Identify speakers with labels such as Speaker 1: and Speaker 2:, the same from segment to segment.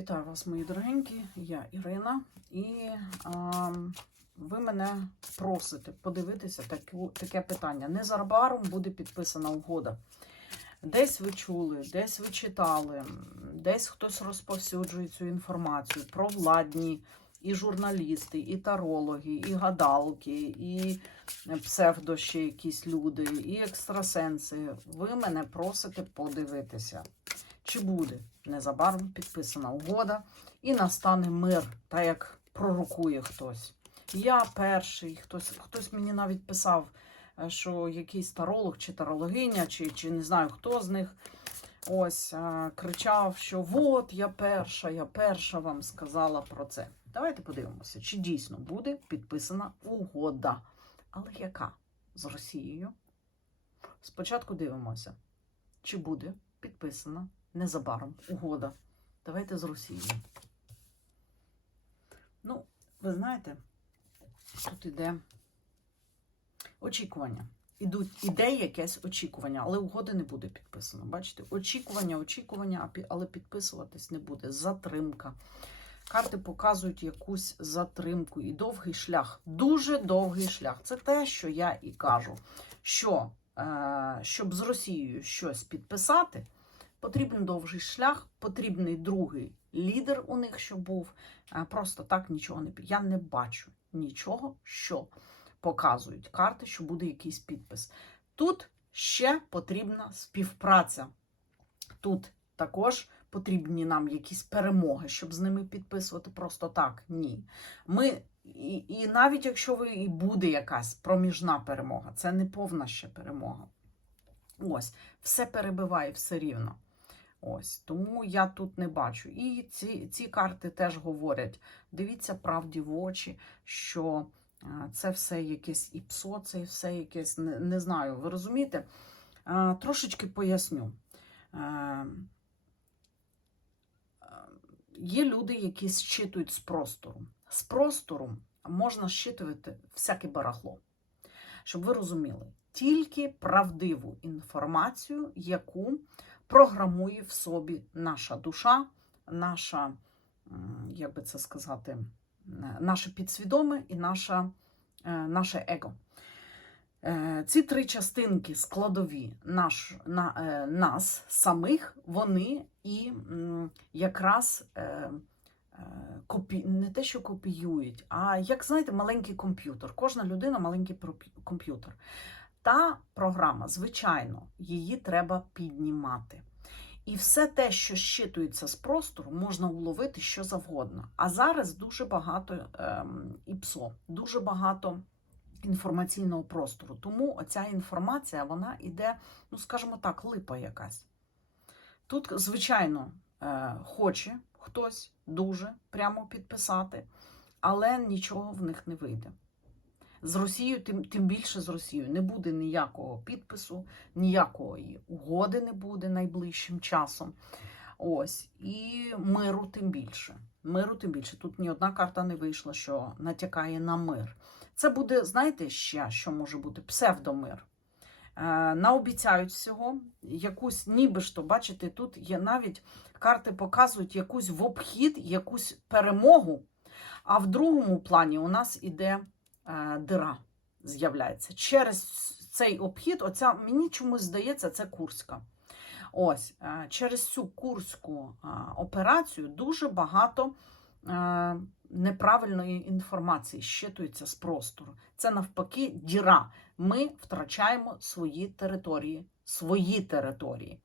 Speaker 1: Вітаю вас, мої дорогенькі. Я Ірина, і а, ви мене просите подивитися таку, таке питання. Незабаром буде підписана угода. Десь ви чули, десь ви читали, десь хтось розповсюджує цю інформацію про владні і журналісти, і тарологи, і гадалки, і псевдо ще якісь люди, і екстрасенси. Ви мене просите подивитися. Чи буде незабаром підписана угода і настане мир, так як пророкує хтось. Я перший, хтось, хтось мені навіть писав, е, що якийсь таролог чи тарологиня, чи, чи не знаю хто з них. Ось е, кричав, що от я перша, я перша вам сказала про це. Давайте подивимося, чи дійсно буде підписана угода. Але яка з Росією? Спочатку дивимося, чи буде підписана незабаром угода. Давайте з Росією. Ну, ви знаєте, тут іде очікування. Ідуть, іде якесь очікування, але угоди не буде підписано. Бачите, очікування, очікування, але підписуватись не буде. Затримка. Карти показують якусь затримку і довгий шлях. Дуже довгий шлях. Це те, що я і кажу. Що е, щоб з Росією щось підписати, потрібен довгий шлях, потрібний другий лідер у них, що був. Е, Просто так нічого не Я не бачу нічого, що показують карти, що буде якийсь підпис. Тут ще потрібна співпраця. Тут також потрібні нам якісь перемоги, щоб з ними підписувати просто так. Ні. Ми, і, і навіть якщо ви і буде якась проміжна перемога, це не повна ще перемога. Ось, все перебиває все рівно. Ось, тому я тут не бачу. І ці, ці карти теж говорять: дивіться правді в очі, що це все якесь іпсо, це все якесь, не, не знаю, ви розумієте? Трошечки поясню. Е, е, Є люди, які зчитують з простору. З простору можна зчитувати всяке барахло. Щоб ви розуміли, тільки правдиву інформацію, яку програмує в собі наша душа, наша, як би це сказати, е, наше підсвідоме і наша, е, наше его. Е, Ці три частинки складові наш, на, нас самих, вони і якраз копі, не те, що копіюють, а як знаєте, маленький комп'ютер. Кожна людина маленький комп'ютер. Та програма, звичайно, її треба піднімати. І все те, що щитується з простору, можна уловити що завгодно. А зараз дуже багато ем, ІПСО, дуже багато інформаційного простору. Тому оця інформація, вона іде, ну скажімо так, липа якась. Тут, звичайно, е, хоче хтось дуже прямо підписати, але нічого в них не вийде. З Росією, тим, тим більше з Росією, не буде ніякого підпису, ніякої угоди не буде найближчим часом. Ось, і миру тим більше. Миру тим більше. Тут ні одна карта не вийшла, що натякає на мир. Це буде, знаєте, ще що може бути псевдомир. Е, наобіцяють всього, якусь, ніби ж то, бачите, тут є навіть карти показують якусь в обхід, якусь перемогу. А в другому плані у нас іде дира, з'являється. Через цей обхід, оця, мені чомусь здається, це Курська. Ось, е, через цю курську е, операцію дуже багато е, неправильної інформації щитується з простору. Це навпаки діра. Ми втрачаємо свої території, свої території,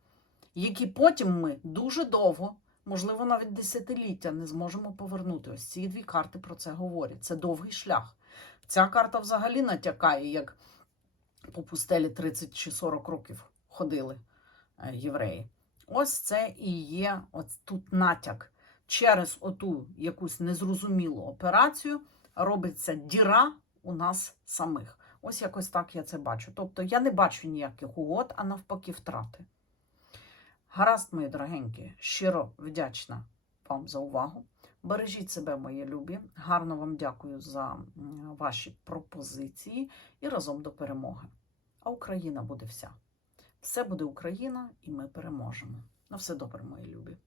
Speaker 1: які потім ми дуже довго, можливо, навіть десятиліття не зможемо повернути. Ось ці дві карти про це говорять. Це довгий шлях. Ця карта взагалі натякає, як по пустелі 30 чи 40 років ходили е, євреї. Ось це і є ось тут натяк. Через оту якусь незрозумілу операцію робиться діра у нас самих. Ось якось так я це бачу. Тобто я не бачу ніяких угод, а навпаки, втрати. Гаразд, мої дорогенькі, щиро вдячна вам за увагу. Бережіть себе, мої любі. Гарно вам дякую за ваші пропозиції і разом до перемоги. А Україна буде вся. Все буде Україна, і ми переможемо. На все добре, мої любі.